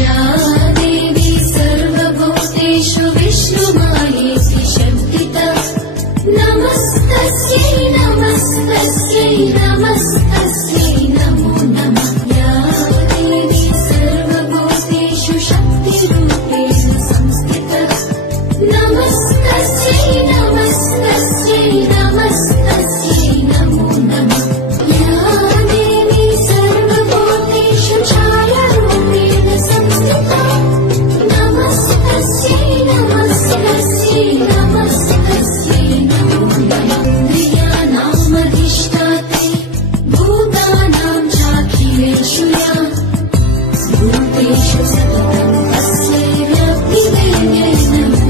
या देवी सर्वभूतेषु विष्णुमायेति शब्दिता नमस्तस्यै नमस्तस्यै नमस्तस्यै नमो नमः। या देवी सर्वभूतेषु शक्तिरूपेण संस्थिता नमस्तस्यै नमस्तस्यै नमस्तस्यै नमो नमः। या देवी सर्वभूतेषु छायारूपेण संस्थिता नमस्तस्यै नमस्तस्यै नमस्तस्यै नमो नमः। इन्द्रियाणामधिष्ठाते भूतानां चाखिलेषु या भूतेषु सततं तस्यै व्याप्तिदेव्यै नमः।